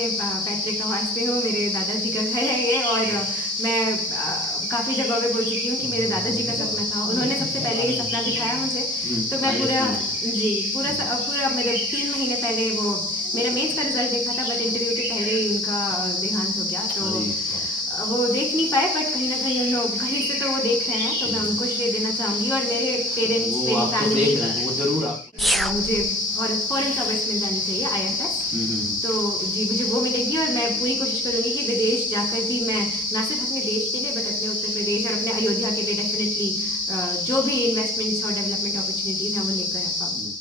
से पैट्रिक आवाज़ पे हूँ। मेरे दादाजी का घर है ये, और मैं काफ़ी जगह पे बोल चुकी हूँ कि मेरे दादाजी का सपना था, उन्होंने सबसे पहले ये सपना दिखाया मुझे। तो मैं पूरा मेरे 3 महीने पहले वो मेरा मेंस का रिजल्ट देखा था, बट इंटरव्यू के पहले ही उनका देहांत हो गया। तो वो देख नहीं पाए, बट कहीं ना कहीं उन लोग कहीं से तो वो देख रहे हैं, तो मैं उनको श्रेय देना चाहूँगी। और मेरे पेरेंट्स, मेरी फैमिली देख रहे हैं, वो जरूर आप मुझे फॉरेन सर्विस मिल जानी चाहिए, IFS। तो जी मुझे वो मिलेगी, और मैं पूरी कोशिश करूँगी कि विदेश जाकर भी मैं ना सिर्फ अपने देश के लिए बट अपने उत्तर प्रदेश और अपने अयोध्या के लिए डेफिनेटली जो भी इन्वेस्टमेंट्स और डेवलपमेंट अपॉर्चुनिटीज़ हैं वो लेकर आ पाऊँ।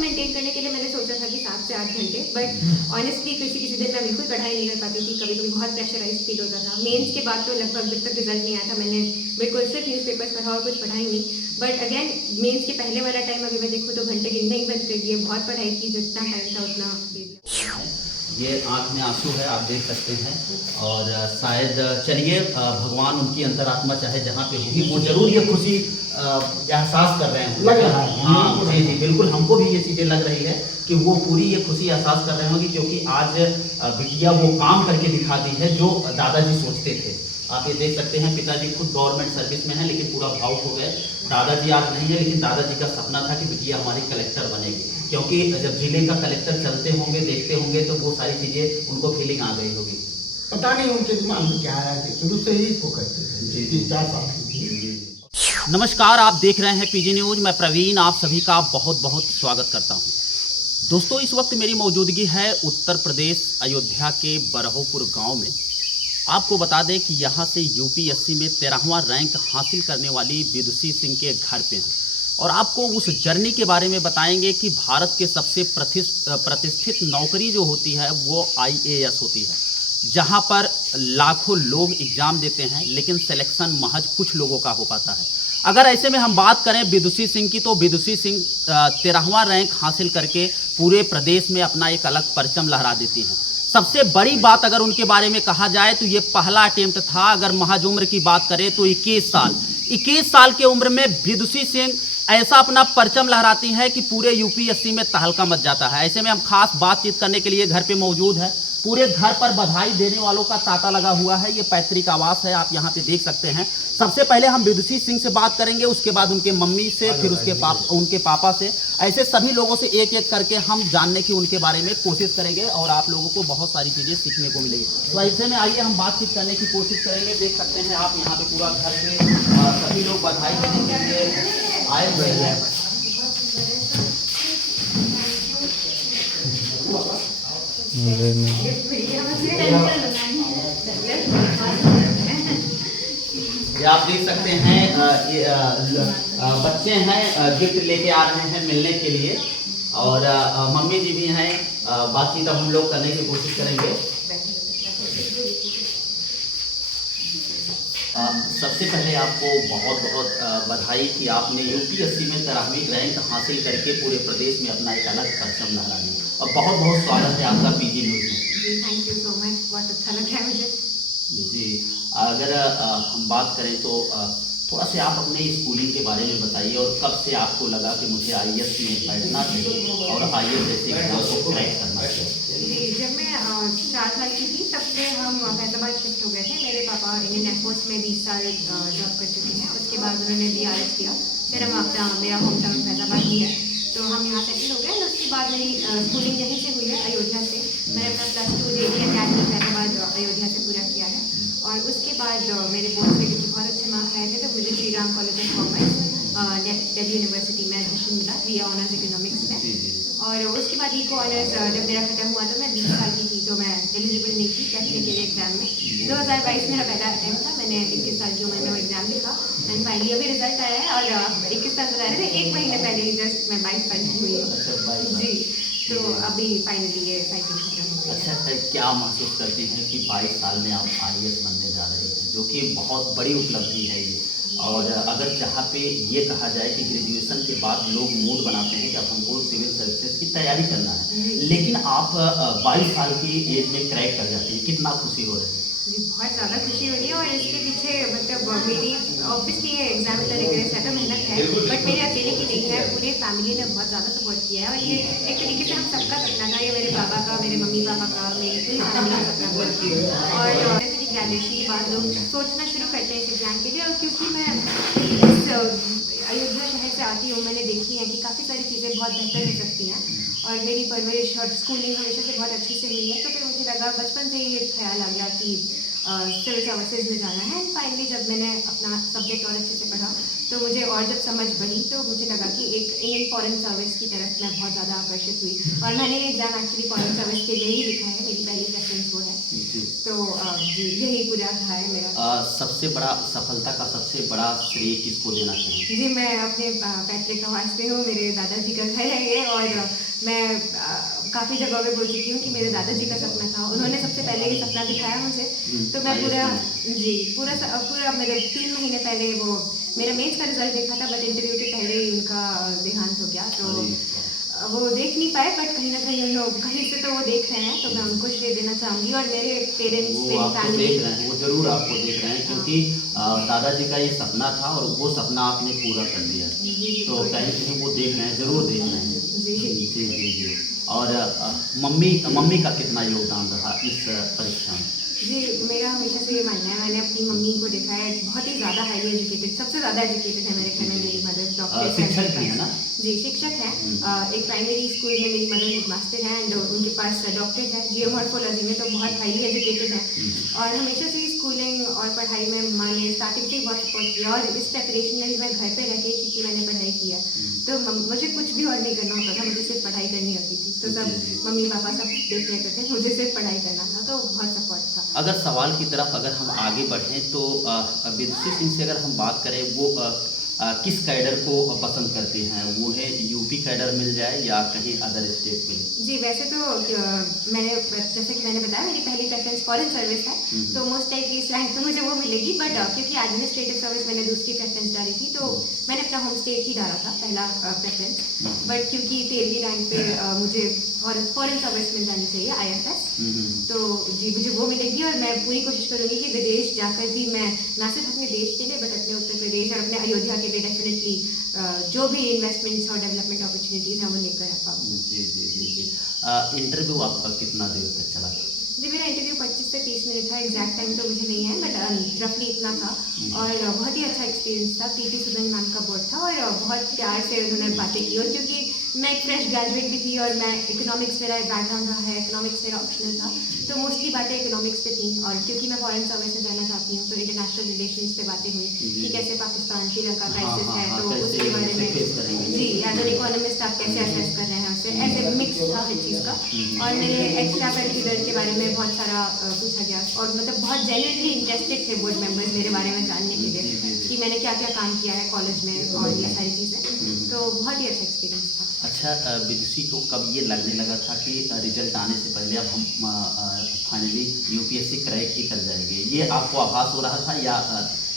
मेंटेन करने के लिए मैंने सोचा था कि 7 से 8 घंटे, बट ऑनेस्टली किसी दिन मैं बिल्कुल पढ़ाई नहीं कर पाती थी। कभी कभी बहुत प्रेशराइज फील होता था। मेंस के बाद तो लगभग जब तक रिजल्ट नहीं आया था मैंने बिल्कुल सिर्फ न्यूज़पेपर्स पढ़ा और कुछ पढ़ाई नहीं। बट अगेन मेंस के पहले वाला टाइम अभी मैं देखूँ तो घंटे गिनने ही बंद कर दिए। बहुत पढ़ाई की, जितना टाइम था उतना दे दिया। ये आंख में आंसू है, आप देख सकते हैं। और शायद चलिए भगवान उनकी अंतरात्मा चाहे जहाँ पे होगी, वो जरूर ये खुशी एहसास कर रहे हैं, लग रहा है। हाँ जी जी बिल्कुल, हमको भी ये चीज़ें लग रही है कि वो पूरी ये खुशी एहसास कर रहे होंगे, क्योंकि आज बिटिया वो काम करके दिखाती है जो दादाजी सोचते थे। आप ये देख सकते हैं, पिताजी खुद गवर्नमेंट सर्विस में हैं, लेकिन पूरा भावुक हो गए। दादाजी आज नहीं है, लेकिन दादाजी का सपना था कि बिटिया हमारी कलेक्टर बनेगी, क्योंकि जब जिले का कलेक्टर चलते होंगे, देखते होंगे, तो वो सारी चीज़ें उनको फीलिंग आ गई होगी। पता नहीं उनके दिमाग में क्या आया कि शुरू से ही इसको करते थे। 3-4 साल की। नमस्कार, आप देख रहे हैं PG न्यूज़। मैं प्रवीण आप सभी का बहुत बहुत स्वागत करता हूं। दोस्तों, इस वक्त मेरी मौजूदगी है उत्तर प्रदेश अयोध्या के बरहोपुर गांव में। आपको बता दें कि यहां से UPSC में 13वां रैंक हासिल करने वाली विदुषी सिंह के घर पे हैं, और आपको उस जर्नी के बारे में बताएंगे कि भारत के सबसे प्रतिष्ठित नौकरी जो होती है वो IAS होती है, जहां पर लाखों लोग एग्ज़ाम देते हैं, लेकिन सिलेक्शन महज कुछ लोगों का हो पाता है। अगर ऐसे में हम बात करें विदुषी सिंह की, तो विदुषी सिंह 13वां रैंक हासिल करके पूरे प्रदेश में अपना एक अलग परचम लहरा देती हैं। सबसे बड़ी बात अगर उनके बारे में कहा जाए तो ये पहला अटेम्प्ट था। अगर महज उम्र की बात करें तो 21 साल की उम्र में विदुषी सिंह ऐसा अपना परचम लहराती हैं कि पूरे UPSC में तहलका मच जाता है। ऐसे में हम खास बातचीत करने के लिए घर पे मौजूद है। पूरे घर पर बधाई देने वालों का तांता लगा हुआ है। ये पैतृक आवास है, आप यहाँ पे देख सकते हैं। सबसे पहले हम विदुषी सिंह से बात करेंगे, उसके बाद उनके मम्मी से, फिर उनके पापा से। ऐसे सभी लोगों से एक एक करके हम जानने की उनके बारे में कोशिश करेंगे, और आप लोगों को बहुत सारी चीज़ें सीखने को मिलेगी। तो ऐसे में आइए हम बातचीत करने की कोशिश करेंगे। देख सकते हैं आप यहाँ पे पूरा घर पे सभी लोग बधाई देने के लिए आए हुए हैं। ये आप देख सकते हैं, ये बच्चे हैं गिफ्ट लेके आ रहे हैं मिलने के लिए, और मम्मी जी भी हैं। बातचीत अब हम लोग करने की कोशिश करेंगे। सबसे पहले आपको बहुत बहुत बधाई कि आपने UPSC में 13वीं रैंक हासिल करके पूरे प्रदेश में अपना एक अलग परचम लहरा दी, और बहुत बहुत स्वागत है आपका PG न्यूज़ में। जी थैंक यू सो मच, बहुत अच्छा लग रहा है मुझे। जी, अगर हम बात करें तो थोड़ा से आप अपने स्कूलिंग के बारे में बताइए, और कब से आपको लगा कि मुझे IAS में बैठना चाहिए और IAS जैसे एग्जाम को क्रैक करना चाहिए? जी, जब मैं 4 साल की थी तब से हम फैजाबाद शिफ्ट हो गए थे। मेरे पापा इंडियन एयरफोर्स में 20 साल जॉब कर चुके हैं। उसके बाद उन्होंने BRS किया। फिर मेरा होम टाउन फैजाबाद ही है, तो हम यहाँ सेटल हो गए। उसके बाद मेरी स्कूलिंग यहीं से हुई है, अयोध्या से। मैंने अपना +2 JD अकेडमी फैजाबाद अयोध्या से पूरा किया है। और उसके बाद मेरे बोर्ड्स में क्योंकि बहुत अच्छे मार्क्स आए थे, तो मुझे Shri Ram college of commerce Delhi university में एडमिशन मिला BA ऑनर्स इकोनॉमिक्स में। और उसके बाद इको ऑनर्स जब मेरा खत्म हुआ तो मैं 20 साल की थी, तो मैं एलिजिबल नहीं थी टेक्निकल एग्जाम में। 2022 मेरा पहला अटैम्प्ट था। मैंने 21 साल की उम्र में वो एग्जाम लिखा, एंड फाइनली अभी रिजल्ट आया है। और 21 साल बता रहे थे, 1 महीने पहले ही जस्ट मैं 22 साल की हुई हूँ जी। तो अभी फाइनली ये साइकिल खत्म हो गई। अच्छा, क्या महसूस करती हैं कि 22 साल में आप IAS बनने जा रहे हैं, जो कि बहुत बड़ी उपलब्धि है ये। और अगर जहाँ पे ये कहा जाए कि ग्रेजुएशन के बाद लोग मूड बनाते हैं कि अब हमको सिविल सर्विसेज की तैयारी करना है, लेकिन आप 22 साल की एज में क्रैक कर जाती है, कितना खुशी हो रही है? मुझे बहुत ज़्यादा खुशी हो रही है और इसके पीछे मतलब मेरी ऑब्वियसली ये एग्जाम तरीके से तो मेहनत है, बट मेरे अकेले की नहीं है, पूरे फैमिली ने बहुत ज़्यादा सपोर्ट किया है और ये एक तरीके से हम सबका सपना था। ये मेरे बाबा का, मेरे मम्मी पापा का, मेरी पूरी फैमिली का सपना था। और मेरी ग्रेजुएशन के बाद लोग सोचना शुरू करते हैं इस एग्ज़ाम के लिए, और क्योंकि मैं इस अयोध्या शहर से आती हूँ, मैंने देखी है कि काफ़ी सारी चीज़ें बहुत बेहतर हो सकती हैं और मेरी परवरिश और स्कूलिंग हमेशा से बहुत अच्छी से हुई है। तो फिर मुझे लगा, बचपन से ये ख्याल आ गया कि सिविल सर्विसेज में जाना है। एंड फाइनली जब मैंने अपना सब्जेक्ट और अच्छे से पढ़ा तो मुझे और जब समझ बढ़ी तो मुझे लगा कि एक इंडियन फॉरेन सर्विस की तरफ मैं बहुत ज़्यादा आकर्षित हुई और मैंने ये एग्ज़ाम एक्चुअली फॉरेन सर्विस के लिए ही लिखा है, मेरी पहली प्रेफरेंस वो है। तो जी यही पूरा रहा है मेरा। सबसे बड़ा सफलता का सबसे बड़ा श्रेय किसको देना चाहिए? जी मैं अपने पैतृक आवास पे हूँ, मेरे दादाजी का घर है ये, और मैं काफ़ी जगहों पे बोल चुकी हूँ कि मेरे दादाजी का सपना था, उन्होंने सबसे पहले ये सपना दिखाया मुझे। तो मैं पूरा मेरे 3 महीने पहले वो मेरा मेंस का रिजल्ट देखा था, बट इंटरव्यू के पहले ही उनका देहांत हो गया। तो वो देख नहीं पाए, बट कहीं ना कहीं उन लोग कहीं से तो वो देख रहे हैं, तो मैं उनको श्रेय देना चाहूँगी। और मेरे पेरेंट्स, वो आपको देख रहे हैं, वो जरूर आपको देख रहे हैं, क्योंकि दादाजी का ये सपना था और वो सपना आपने पूरा कर दिया। तो कहीं कहीं वो देख रहे हैं, जरूर देख रहे हैं। जी जी जी। और मम्मी का कितना योगदान रहा इस परीक्षा में? जी मेरा हमेशा से ये मानना है, मैंने अपनी मम्मी को देखा है बहुत ही ज़्यादा हाईली एजुकेटेड, सबसे ज़्यादा एजुकेटेड है मेरे घर में मेरी मदर, डॉक्टर शिक्षक है ना? जी शिक्षक हैं। एक प्राइमरी स्कूल में मेरी मदर हेड मास्टर हैं एंड उनके पास डॉक्टरेट है जियोमॉर्फोलॉजी में, तो बहुत हाईली एजुकेटेड है। और हमेशा से स्कूलिंग और पढ़ाई में माँ ने स्टार्टिंग से ही बहुत सपोर्ट किया, और इस प्रेपरेशन में भी मैं घर पे रह के क्योंकि मैंने पढ़ाई की है, तो मुझे कुछ भी और नहीं करना होता था, मुझे सिर्फ पढ़ाई करनी होती थी। तो सब मम्मी पापा सब देख लेते थे, मुझे सिर्फ पढ़ाई करना था, तो बहुत सपोर्ट था। अगर सवाल की तरफ अगर हम आगे बढ़ें तो विदुषी सिंह से अगर हम बात करें, वो किस कैडर को पसंद करती हैं? वो है यूपी कैडर मिल जाए या कहीं अदर स्टेट मिले? जी वैसे तो मैंने जैसे कि मैंने बताया मेरी पहली प्रेफरेंस फॉरेन सर्विस है, तो मोस्ट लाइकली इस रैंक पे मुझे वो मिलेगी, बट क्योंकि एडमिनिस्ट्रेटिव सर्विस मैंने दूसरी प्रेफरेंस डाली थी, तो मैंने अपना होम स्टेट ही डाला था पहला प्रेफरेंस। बट क्योंकि 13वीं रैंक पे मुझे फॉरेन सर्विस मिल जानी चाहिए, IFS, तो जी मुझे वो मिलेगी। और मैं पूरी कोशिश करूँगी कि विदेश जाकर भी मैं ना सिर्फ अपने देश के लिए बट अपने उत्तर प्रदेश और अपने अयोध्या के लिए डेफिनेटली जो भी इन्वेस्टमेंट्स और डेवलपमेंट अपॉर्चुनिटीज़ हैं वो लेकर आ पाऊँ। जी जी जी जी। इंटरव्यू आपका कितना देर तक चला? जी मेरा इंटरव्यू 25 से 30 मिनट था, एग्जैक्ट टाइम तो मुझे नहीं है, बट रफली इतना था। और बहुत ही अच्छा एक्सपीरियंस था, प्रीति सुदन मैम का बोर्ड था और बहुत प्यार से उन्होंने बातें की। और क्योंकि मैं एक फ्रेश ग्रेजुएट भी थी और मैं इकोनॉमिक्स मेरा बैकग्राउंड रहा है, इकोनॉमिक्स मेरा ऑप्शनल था, तो मोस्टली बातें इकोनॉमिक्स पे थी। और क्योंकि मैं फॉरेन सर्विस में जाना चाहती हूँ, तो इंटरनेशनल रिलेशंस पे बातें हुई कि कैसे पाकिस्तान श्रीलंका क्राइसिस है, तो उसके बारे में जी एज एन इकोनॉमिस्ट आप कैसे असेस कर रहे हैं उसे, ऐसे मिक्स था हर चीज़ का। और मेरे एक्स्ट्रा करिकुलर के बारे में बहुत सारा पूछा गया, और मतलब बहुत जेन्युइनली इंटरेस्टेड थे बोर्ड मेंबर्स मेरे बारे में जानने के लिए कि मैंने क्या क्या काम किया है कॉलेज में और ये सारी चीज़ें, तो बहुत ही अच्छा एक्सपीरियंस था। अच्छा, विदुषी को कब ये लगने लगा था कि रिजल्ट आने से पहले अब हम फाइनली UPSC क्रैक ही कर जाएंगे? ये आपको आभास हो रहा था या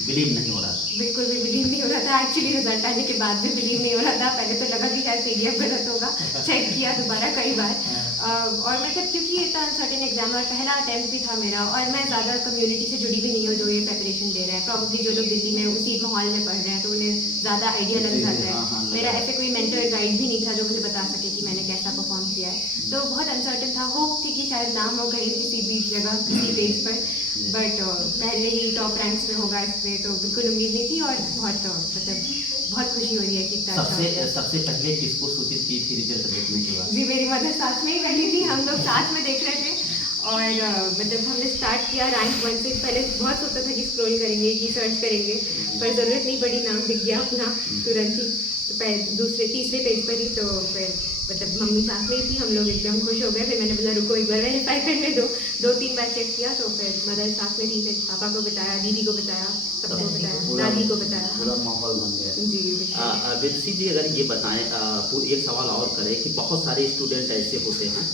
बिलीव नहीं हो रहा था? बिल्कुल भी बिलीव नहीं हो रहा था, एक्चुअली रिजल्ट आने के बाद भी बिलीव नहीं हो रहा था। पहले तो लगा कि शायद PDF गलत होगा, चेक किया दोबारा कई बार, और मतलब क्योंकि इतना अनसर्टेन एग्जाम और पहला अटैम्प्ट भी था मेरा, और मैं ज़्यादा कम्युनिटी से जुड़ी भी नहीं हूँ जो ये प्रेपरेशन दे रहे हैं। प्रॉब्ली जो लोग दिल्ली में उसी माहौल में पढ़ रहे हैं तो उन्हें ज़्यादा आइडिया लग जाता है। मेरा ऐसे कोई मेंटर गाइड भी नहीं था जो मुझे बता सके कि मैंने कैसा परफॉर्म किया है, तो बहुत अनसर्टेन था। होप थी कि शायद नाम हो कहीं किसी भी जगह किसी पेज पर, बट पहले ही टॉप रैंक्स में होगा इसमें तो बिल्कुल उम्मीद नहीं थी। और बहुत खुशी हो रही है कि इतना सबसे पहले किसको सूचित की थी रिजल्ट देखने के बाद? जी मेरी मदर साथ में ही बैठी थी, हम लोग साथ में देख रहे थे। और मतलब हमने स्टार्ट किया रैंक 1 से, पहले बहुत सोचा था कि स्क्रॉल करेंगे कि सर्च करेंगे, पर ज़रूरत नहीं पड़ी, नाम दिख गया अपना तुरंत ही, तो दूसरे तीसरे पेज पर ही। तो फिर मतलब मम्मी साथ में ही थी, हम लोग एकदम खुश हो गए। फिर मैंने बोला रुको एक बार वेरीफाई करने दो, 2-3 बार चेक किया, तो फिर मदर साथ में थी, फिर पापा को बताया, दीदी को बताया, सबको बताया, दादी को बताया, पूरा माहौल बन गया। जी विदुषी जी अगर ये बताएं, एक सवाल और करें कि बहुत सारे स्टूडेंट ऐसे होते हैं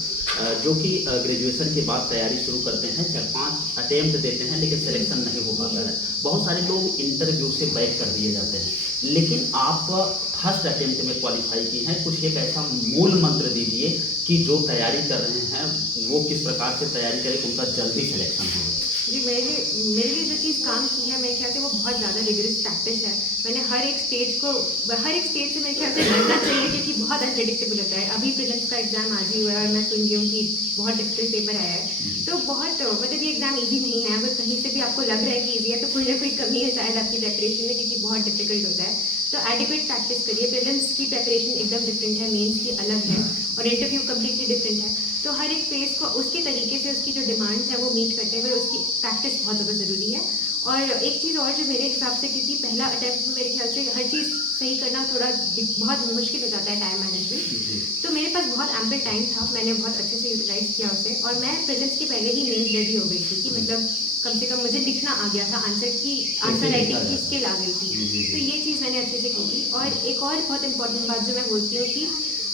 जो कि ग्रेजुएशन के बाद तैयारी शुरू करते हैं, 4-5 अटेम्प्ट देते हैं लेकिन सिलेक्शन नहीं हो पाता है। बहुत सारे लोग इंटरव्यू से बैक कर दिए जाते हैं, लेकिन आप फर्स्ट अटेम्प्ट में क्वालिफाई की हैं। कुछ एक ऐसा मूल मंत्र दीजिए कि जो तैयारी कर रहे हैं वो किस प्रकार से तैयारी करें, उनका जल्दी सिलेक्शन हो। जी मेरे लिए जो चीज़ काम की है मेरे ख्याल से वो बहुत ज़्यादा रिगरस प्रैक्टिस है। मैंने हर एक स्टेज से मेरे ख्याल से डरना चाहिए क्योंकि बहुत अनप्रेडिक्टेबल होता है। अभी प्रीलिम्स का एग्ज़ाम आज ही हुआ है और मैं सुन रही हूँ कि बहुत डिफिकल्ट पेपर आया है, तो बहुत मतलब ये एग्ज़ाम ईजी नहीं है। अगर कहीं से भी आपको लग रहा है कि ईजी है तो कोई ना कोई कमी है शायद आपकी प्रेपरेशन में, क्योंकि बहुत डिफिकल्ट होता है। तो एडिक्वेट प्रैक्टिस करिए। प्रीलिम्स की प्रेपरेशन एकदम डिफरेंट है, मेंस की अलग है और इंटरव्यू कम्प्लीटली डिफरेंट है। तो हर एक फेस को उसके तरीके से उसकी जो डिमांड्स है वो मीट करते हुए उसकी प्रैक्टिस बहुत ज़्यादा ज़रूरी है। और एक चीज़ और जो मेरे हिसाब से, क्योंकि पहला अटैम्प्ट में मेरे ख्याल से हर चीज़ सही करना थोड़ा बहुत मुश्किल हो जाता है, टाइम मैनेजमेंट। तो मेरे पास बहुत एम्पल टाइम था, मैंने बहुत अच्छे से यूटिलाइज किया उसे और मैं प्रेजेंट्स के पहले ही मेंस रेडी हो गई थी कि मतलब कम से कम मुझे लिखना आ गया था, आंसर राइटिंग की स्किल आ गई थी। तो ये चीज़ मैंने अच्छे से की थी। और एक और बहुत इंपॉर्टेंट बात जो मैं बोलती हूँ कि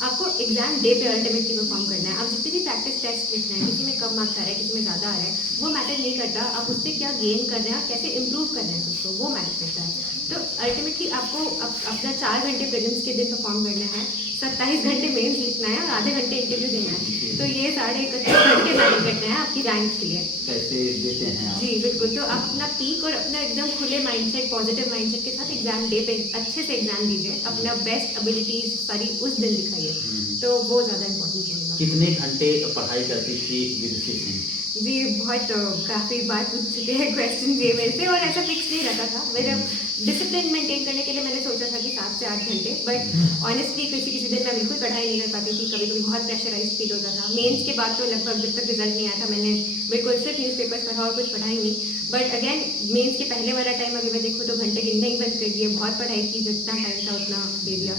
आपको एग्जाम डे पे अल्टीमेटली परफॉर्म करना है। आप जितने भी प्रैक्टिस टेस्ट लिख रहे हैं, किसी में कम मार्क्स आ रहा है, किसी में ज़्यादा आ रहा है, वो मैटर नहीं करता। आप उससे क्या गेन कर रहे हैं, कैसे इंप्रूव कर रहे हैं उसको, वो मैटर करता है। तो अल्टीमेटली आपको अपना 4 घंटे प्रीलिम्स के दिन परफॉर्म करना है, 27 घंटे मेंस लिखना है और आधे घंटे इंटरव्यू देना है। तो ये 31.5 घंटे मैनेज करने हैं आपकी रैंक के लिए। कैसे देते हैं आप? जी बिल्कुल। तो आप अपना पीक और अपना एकदम खुले माइंडसेट, पॉजिटिव माइंडसेट के साथ एग्जाम डे पे अच्छे से एग्जाम दीजिए, अपना बेस्ट एबिलिटीज सारी उस दिन दिखाइए, तो वो ज़्यादा इम्पोर्टेंट रहेगा। कितने घंटे पढ़ाई करती थी विदुषी सिंह? जी बहुत काफ़ी बार पूछ चुके हैं क्वेश्चन ये मेरे से, और ऐसा फिक्स नहीं रहता था। मेरा डिसिप्लिन मेंटेन करने के लिए मैंने सोचा था कि 7 से 8 घंटे, बट ऑनेस्टली किसी दिन मैं बिल्कुल पढ़ाई नहीं कर पाती थी। कभी कभी बहुत प्रेशराइज फील होता था। मेंस के बाद तो लगभग जब तक रिजल्ट नहीं आया था मैंने बिल्कुल सिर्फ न्यूज़पेपर्स पढ़ा और कुछ पढ़ा ही नहीं। बट अगेन मेंस के पहले वाला टाइम अभी मैं देखूँ तो घंटे गिनना ही बंद कर दिए। बहुत पढ़ाई की, जितना टाइम था उतना दे दिया।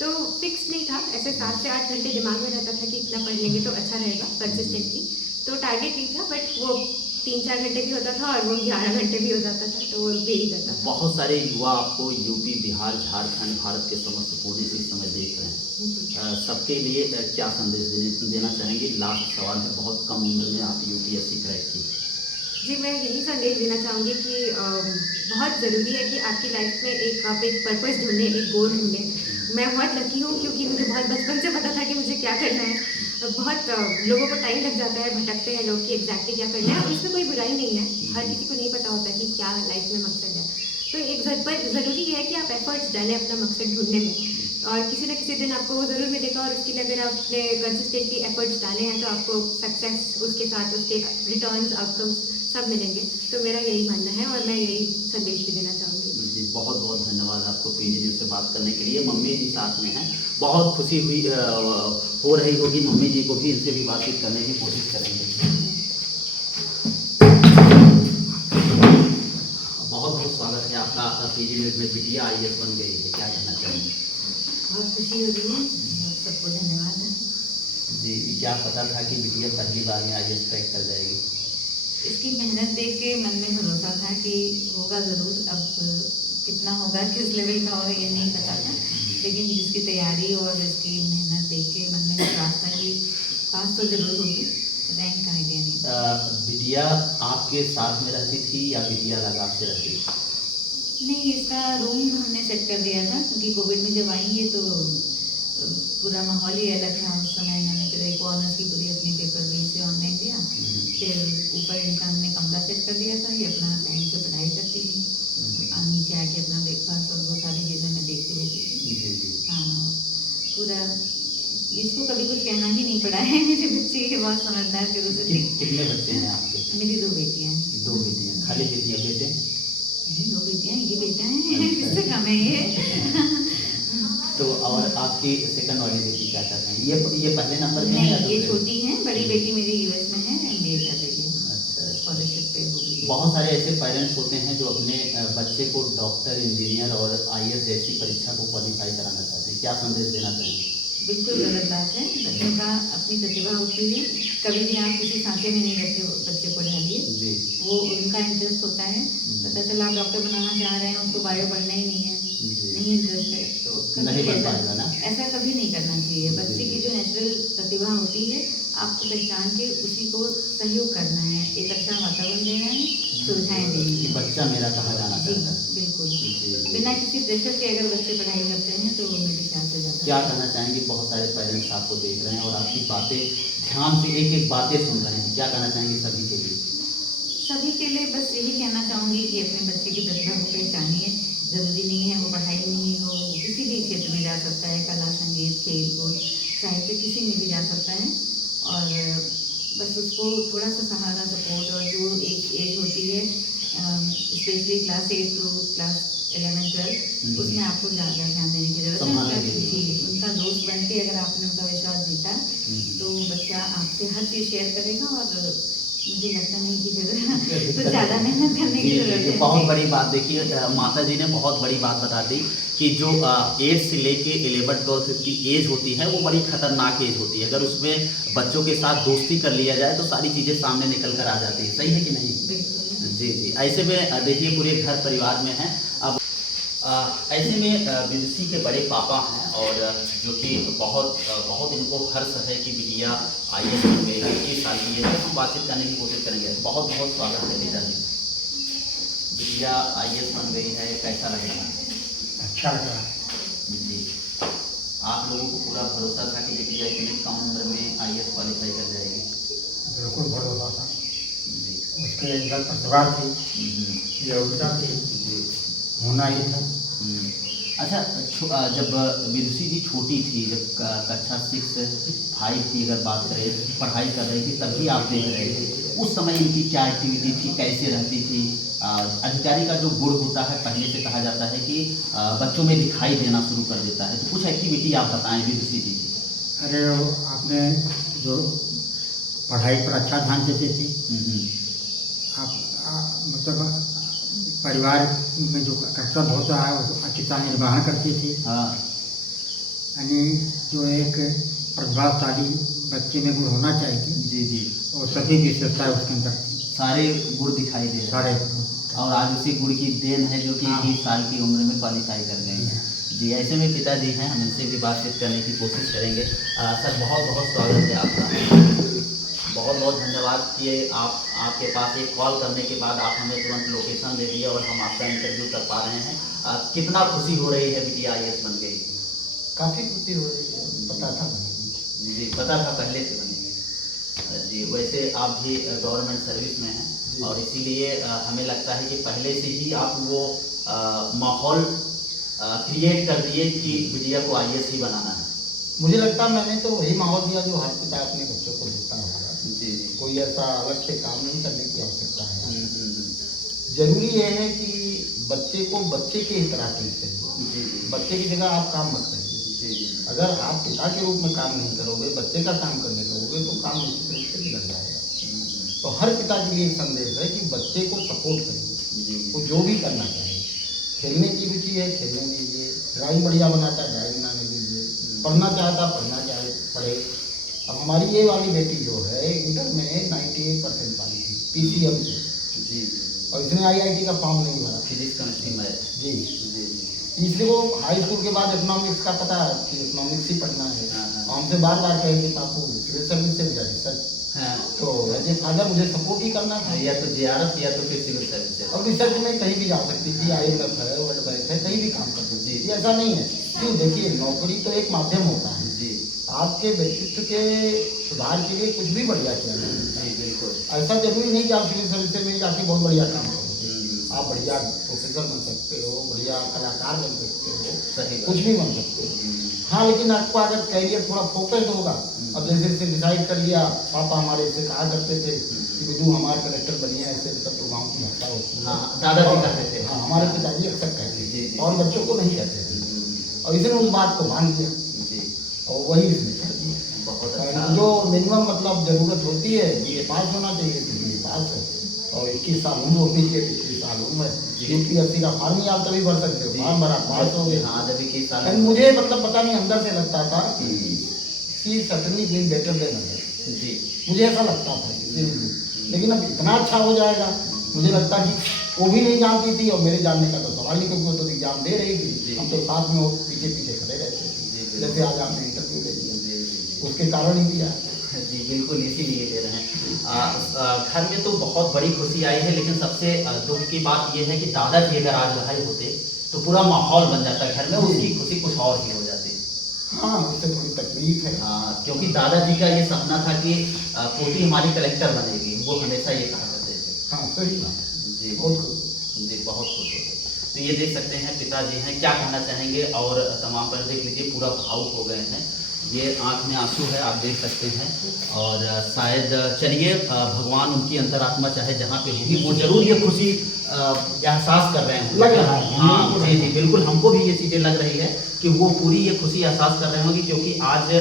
तो फिक्स नहीं था, ऐसे 7 से 8 घंटे दिमाग में रहता था कि इतना पढ़ लेंगे तो अच्छा रहेगा कंसिस्टेंटली। तो टारगेट नहीं था, बट वो 3-4 घंटे भी होता था और वो 11 घंटे भी हो जाता था, तो वो वेरी करता था। बहुत सारे युवा आपको यूपी, बिहार, झारखंड, भारत के समस्त कोने से इस समय देख रहे हैं। सबके लिए क्या संदेश देना चाहेंगे? लास्ट सवाल है, बहुत कम उम्र में आप यूपीएससी क्रैक की। जी मैं यही संदेश देना चाहूँगी कि बहुत ज़रूरी है कि आपकी लाइफ में आप एक पर्पस ढूंढें, एक गोल ढूंढें। मैं बहुत लकी हूँ क्योंकि मुझे बहुत बचपन से पता था कि मुझे क्या करना है। बहुत लोगों को टाइम लग जाता है, भटकते हैं लोग कि एग्जैक्टली क्या करना है, और इसमें कोई बुराई नहीं है। हर किसी को नहीं पता होता कि क्या लाइफ में मकसद है। तो एक ज़रूरी है कि आप एफर्ट्स डालें अपना मकसद ढूंढने में, और किसी न किसी दिन आपको वो ज़रूर मिलेगा। और उसके लिए अगर आपने कंसिस्टेंटली एफर्ट्स डाले हैं तो आपको सक्सेस, उसके साथ उसके रिटर्न्स, आउटकम्स सब मिलेंगे। तो मेरा यही मानना है और मैं यही संदेश भी देना चाहूँगी। जी बहुत बहुत धन्यवाद आपको पीजी न्यूज़ से बात करने के लिए। मम्मी जी साथ में हैं, बहुत खुशी हुई हो रही होगी मम्मी जी को भी, इनसे भी बातचीत करने की कोशिश करेंगे। बहुत बहुत स्वागत है आपका पीजी न्यूज़ में। बिटिया IAS बन गई है, क्या कहना चाहेंगे? बहुत खुशी हो रही है, सबको धन्यवाद। जी क्या पता था कि बिटिया पहली बार में IAS क्रैक कर जाएगी? इसकी मेहनत देख के मन में भरोसा था कि होगा ज़रूर। अब कितना होगा, किस लेवल का होगा ये नहीं पता था, लेकिन जिसकी तैयारी और इसकी मेहनत देख के मन में विश्वास था कि पास तो ज़रूर होगी। रैंक का आइडिया नहीं। बिटिया आपके साथ में रहती थी या बिटिया लगाव से रहती थी? नहीं, इसका रूम हमने सेट कर दिया था क्योंकि कोविड में जब आई है तो पूरा माहौल ही अलग था उस समय। इन्होंने फिर एक ऑनर्स की पूरी अपनी पेपर भी से ऑनलाइन दिया, फिर ऊपर इनका हमने कमरा सेट कर दिया था। ये अपना टाइम से पढ़ाई करती थी, नीचे आके अपना ब्रेकफास्ट और वो सारी चीज़ें मैं देखती रहती थी। हाँ, पूरा इसको कभी कुछ कहना ही नहीं पड़ा है। मेरी बच्ची बहुत समझदार शुरू से थी। कितने बच्चे हैं आपके? मेरी 2 बेटियाँ हैं। 2 बेटियाँ? खाली बेटियाँ? बेटे? नहीं, 2 बेटियाँ, एक ही बेटा है। किससे कम है ये? तो और आपकी सेकंड वाली बेटी क्या कर रही है? ये पहले नंबर में है नहीं, या ये दूसरे? छोटी है। बड़ी बेटी मेरी US में है, MBA कर रही है। अच्छा। स्कॉलरशिप पे होगी। बहुत सारे ऐसे पेरेंट्स होते हैं जो अपने बच्चे को डॉक्टर, इंजीनियर और IAS जैसी परीक्षा को क्वालिफाई कराना चाहते हैं, क्या संदेश देना चाहेंगे? बिल्कुल गलत बात है। बच्चों का अपनी प्रतिभा होती है, कभी भी आप किसी सांचे में नहीं रखे बच्चे को डालिए। जी वो उनका इंटरेस्ट होता है। पता चला आप डॉक्टर बनाना चाह रहे हैं, उसको बायो पढ़ना ही नहीं है, नहीं इंटरेस्ट है, तो नहीं कभी बन पाएगा ना। ऐसा कभी नहीं करना चाहिए। बच्चे की जो नेचुरल प्रतिभा होती है, आपको पहचान के उसी को सहयोग करना है, एक अच्छा वातावरण देना है, सुविधाएं देनी कि है। बच्चा मेरा कहाँ जाना जी चाहता है। बिल्कुल, जी। बिना किसी प्रेशर के अगर बच्चे पढ़ाई करते हैं तो मेरे ख्याल से ज़्यादा। क्या कहना चाहेंगे? बहुत सारे पेरेंट्स आपको देख रहे हैं और आपकी बातें ध्यान से एक एक बातें सुन रहे हैं, क्या कहना चाहेंगे सभी के लिए? सभी के लिए बस यही कहना चाहूँगी कि अपने बच्चे की प्रतिभा को पहचानिए। ज़रूरी नहीं है वो पढ़ाई में ही हो, किसी भी क्षेत्र में जा सकता है, कला, संगीत, खेल कूद, साहित्य, किसी में भी जा सकता है। और बस उसको थोड़ा सा सहारा, सपोर्ट, और जो एक एज होती है स्पेशली क्लास 8 to क्लास 11-12, उसमें आपको ज़्यादा ध्यान देने की ज़रूरत है। जी, उनका दोस्त बन के अगर आपने उनका विश्वास जीता तो बच्चा आपसे हर चीज़ शेयर करेगा, और मुझे लगता नहीं कि फिर कुछ ज़्यादा मेहनत करने की ज़रूरत है। बहुत बड़ी बात देखिए, माता जी ने बहुत बड़ी बात बता दी कि जो 8 से लेके 11-12 की एज होती है वो बड़ी खतरनाक एज होती है। अगर उसमें बच्चों के साथ दोस्ती कर लिया जाए तो सारी चीज़ें सामने निकल कर आ जाती है। सही है कि नहीं? जी जी। ऐसे में देखिए पूरे घर परिवार में हैं। अब ऐसे में विदुषी के बड़े पापा हैं, और जो कि बहुत इनको हर्ष है कि बिटिया IAS बन गई है। 21 साल की है। हम बातचीत करने की कोशिश करेंगे। बहुत बहुत स्वागत है पिताजी। बिटिया IAS बन गई है, कैसा लग रहा है? अच्छा लग रहा है जी। आप लोगों को पूरा भरोसा था कि बिटिया इतनी कम उम्र में IAS क्वालिफाई कर जाएगी? बिल्कुल भरोसा था, जी। उसके अंदर प्रतिभा थी, योग्यता थी, होना ही था। अच्छा, जब विदुषी जी छोटी थी, जब कक्षा 6-5 की अगर बात करें, पढ़ाई कर रही थी, तभी आप देख रहे थे उस समय इनकी क्या एक्टिविटी थी, कैसे रहती थी? अधिकारी का जो गुण होता है, पहले से कहा जाता है कि बच्चों में दिखाई देना शुरू कर देता है, तो कुछ एक्टिविटी आप बताएं विदुषी जी की। अरे आपने जो पढ़ाई पर अच्छा ध्यान देती थी, आप मतलब परिवार में जो कर्तव्य होता है वो अच्छी तरह निर्वहन करती थी। हाँ। यानी जो एक प्रतिभाशाली बच्चे में गुण होना चाहिए, जी जी। और सभी विशेषताएं उसके अंदर थी, सारे गुण दिखाई दे रहे हैं। सारे। और आज उसी गुण की देन है जो कि 21 साल की उम्र में क्वालिफाई कर गए हैं। जी, ऐसे में पिताजी हैं, हम इनसे भी बातचीत करने की कोशिश करेंगे। सर, बहुत बहुत स्वागत है आपका। बहुत बहुत धन्यवाद कि आपके पास एक कॉल करने के बाद आप हमें तुरंत लोकेशन दे दिए और हम आपका इंटरव्यू कर पा रहे हैं। कितना खुशी हो रही है बिटिया IAS बन गई? काफ़ी खुशी हो रही है, पता था बनेगी। जी, पता था पहले से बनेगी। जी, वैसे आप भी गवर्नमेंट सर्विस में हैं, और इसीलिए हमें लगता है कि पहले से ही आप वो माहौल क्रिएट कर दिए कि बिटिया को IAS ही बनाना है। मुझे लगता है मैंने तो वही माहौल दिया जो हर पिता अपने बच्चों को देता होगा। जी जी। कोई ऐसा अलग से काम नहीं करने की आवश्यकता है। जरूरी ये है कि बच्चे को बच्चे के ही तरह ट्रीट करिए। जी जी। बच्चे की जगह आप काम मत करिए। जी जी। अगर आप पिता के रूप में काम नहीं करोगे, बच्चे का काम करने लगोगे, तो काम निश्चित रूप से बिगड़ जाएगा। तो हर पिता के लिए एक संदेश है कि बच्चे को सपोर्ट करिए, वो जो भी करना चाहिए। खेलने की रुचि है, खेलने दीजिए। ड्राइंग बढ़िया बनाता है, ड्राइंग बनाने दीजिए। पढ़ना चाहता, पढ़े। अब हमारी ये वाली बेटी जो है इंटर में 98% पाई थी PCM से। जी। और इसने IIT का फॉर्म नहीं भरा। Physics, chemistry, math. जी। जी। इसलिए वो हाई स्कूल के बाद इकोनॉमिक्स का पता है कि इकोनॉमिक्स ही पढ़ना है। और हमसे बार बार कहे कि पापू सिविल सर्विस से जा रिसर्च। हाँ। तो एज फादर मुझे सपोर्ट ही करना था। या तो JRF या तो फिर सिविल सर्विस। अब रिसर्च में कहीं भी जा सकती थी, IMF है, वर्ल्ड बैंक है, कहीं भी काम कर सकती थी। ऐसा नहीं है। क्यों? देखिए, नौकरी तो एक माध्यम होता है। जी। आपके व्यक्तित्व के सुधार के लिए कुछ भी बढ़िया किया जा सकता है। जी बिल्कुल। ऐसा जरूरी नहीं कि आप सिविल सर्विस में जाके बहुत बढ़िया काम करोगे। आप बढ़िया प्रोफेसर बन सकते हो, बढ़िया कलाकार बन सकते हो, सही कुछ भी बन सकते हो। हाँ, लेकिन आपको अगर कैरियर थोड़ा फोकस्ड होगा। अब जैसे से डिसाइड कर लिया, पापा हमारे से कहा करते थे कि बिदू हमारे कलेक्टर बनिए, ऐसे मतलब तो गाँव की भाषा होती है। हाँ, दादाजी कहते थे। हाँ, हमारे पिताजी अक्सर कहते जी। थे, और बच्चों को नहीं कहते थे। और इसने उस बात को मान लिया, जी। और वही इसने कर दिया। बहुत अच्छा। जो मिनिमम मतलब जरूरत होती है, BA पास होना चाहिए, तो BA पास है, और 21 साल उम्र होनी चाहिए, 21 साल उम्र है। UPSC का फॉर्म ही आप तभी भर सकते हो, फॉर्म भरा, पास हो गए। हाँ, जब 21 साल। मुझे मतलब पता नहीं, अंदर से लगता था कि certainly doing better than others। जी। मुझे ऐसा लगता था किसी भी। लेकिन अब इतना अच्छा हो जाएगा, मुझे लगता कि वो भी नहीं जानती थी, और मेरे जानने का तो सवाल नहीं, क्योंकि वो तो एग्जाम दे रही थी। हम तो साथ में वो पीछे पीछे खड़े रहते थे। जैसे आज आपने इंटरव्यू ले लिया, उसके कारण ही दिया। जी बिल्कुल, इसीलिए दे रहे हैं। घर में तो बहुत बड़ी खुशी आई है, लेकिन सबसे दुख की बात यह है कि दादाजी अगर आज रहे होते तो पूरा माहौल बन जाता है घर में, उसकी खुशी कुछ और ही हो जाती। हाँ, उससे थोड़ी तकलीफ है। क्योंकि दादाजी का ये सपना था कि पोती हमारी कलेक्टर बनेगी, वो हमेशा ये कहा करते थे। हाँ, सही बात जी बहुत खुश। जी, बहुत खुश होते। तो ये देख सकते हैं पिताजी हैं, क्या कहना चाहेंगे? और तमाम पर देख लीजिए पूरा भावुक हो गए हैं, ये आंख में आंसू है, आप देख सकते हैं। और शायद चलिए भगवान उनकी अंतरात्मा चाहे जहाँ पे होगी, वो जरूर ये खुशी एहसास कर रहे हैं, लग रहा है। हाँ जी जी बिल्कुल, हमको भी ये चीज़ें लग रही है कि वो पूरी ये खुशी एहसास कर रहे होंगे, क्योंकि आज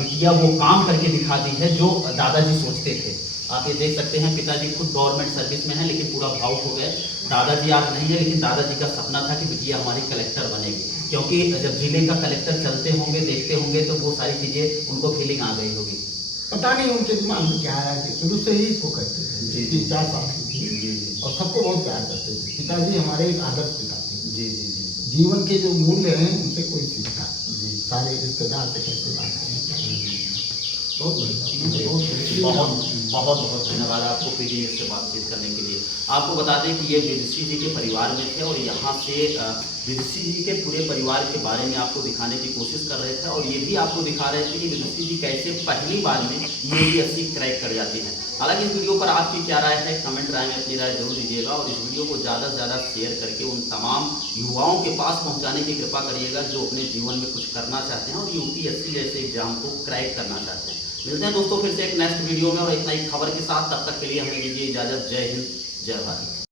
बिटिया वो काम करके दिखाती है जो दादाजी सोचते थे। आप ये देख सकते हैं पिताजी खुद गवर्नमेंट सर्विस में हैं, लेकिन पूरा भावुक हो गए। दादाजी आज नहीं है, लेकिन दादाजी का सपना था कि बिटिया हमारी कलेक्टर बनेगी, क्योंकि जब जिले का कलेक्टर चलते होंगे, देखते होंगे, तो वो सारी चीज़ें उनको फीलिंग आ गई होगी। पता नहीं उनके दिमाग में क्या आया कि शुरू से ही इसको कहते थे, जी। 3-4 साल की थी, जी जी और सबको बहुत प्यार करते थे। पिताजी हमारे एक आदर्श पिता थे। जी जी जी जीवन के जो मूल्य हैं उनसे कोई सीखा, जी सारे रिश्तेदार से कैसे बात करें, बहुत बढ़िया, उन्होंने बहुत बहुत बहुत धन्यवाद आपको पीडीएस से बातचीत करने के लिए। आपको बता दें कि ये विदुषी जी के परिवार में थे, और यहाँ से विदुषी जी के पूरे परिवार के बारे में आपको दिखाने की कोशिश कर रहे थे, और ये भी आपको दिखा रहे थे कि विदुषी जी कैसे पहली बार में UPSC क्रैक कर जाती हैं। हालांकि इस वीडियो पर आपकी क्या राय है, कमेंट राय में अपनी राय जरूर दीजिएगा, और इस वीडियो को ज़्यादा से ज़्यादा शेयर करके उन तमाम युवाओं के पास पहुँचाने की कृपा करिएगा जो अपने जीवन में कुछ करना चाहते हैं और UPSC जैसे एग्जाम को क्रैक करना चाहते हैं। मिलते हैं दोस्तों फिर से एक नेक्स्ट वीडियो में और एक नई खबर के साथ, तब तक के लिए हमें दीजिए इजाज़त। जय हिंद, जय भारत।